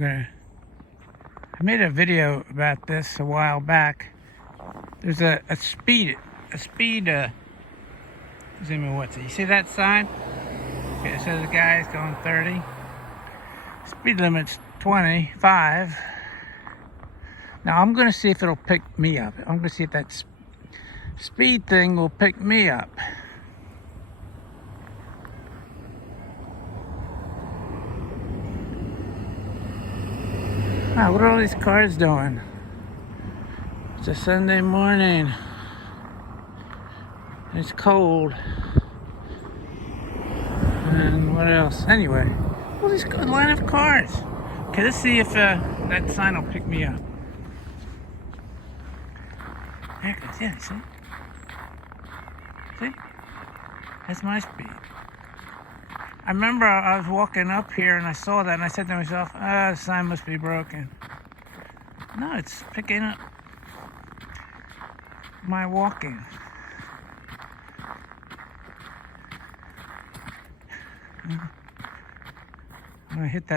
I made a video about this a while back. There's a speed, zoom in, what's it? You see that sign? Okay, it says the guy's going 30. Speed limit's 25. Now I'm gonna see if it'll pick me up. I'm gonna see if that speed thing will pick me up. Wow, what are all these cars doing? It's a Sunday morning. It's cold. And what else? Anyway, all these good line of cars. Okay, let's see if that sign will pick me up. There it goes. Yeah, see? See? That's my speed. I remember I was walking up here and I saw that and I said to myself, the sign must be broken. No, it's picking up my walking. When I hit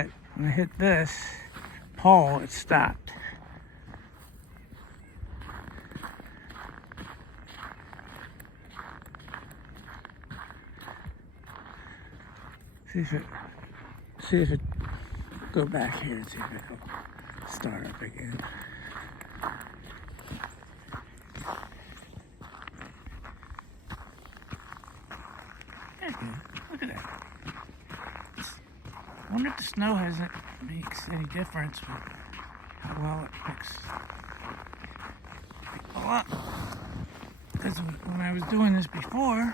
this pole, it stopped. See if it go back here and see if it'll start up again. There it goes. Look at that. I wonder if the snow makes any difference with how well it picks people up. Because when I was doing this before,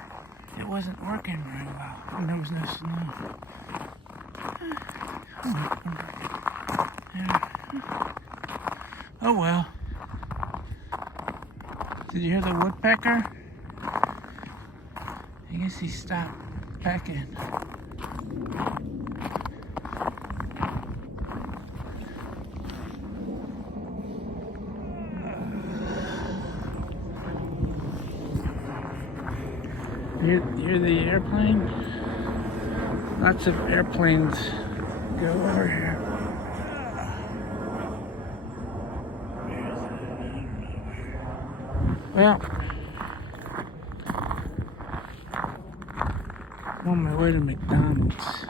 it wasn't working very well when there was no snow. Oh well. Did you hear the woodpecker? I guess he stopped pecking. You hear the airplane? Lots of airplanes go over here. Well, I'm on my way to McDonald's.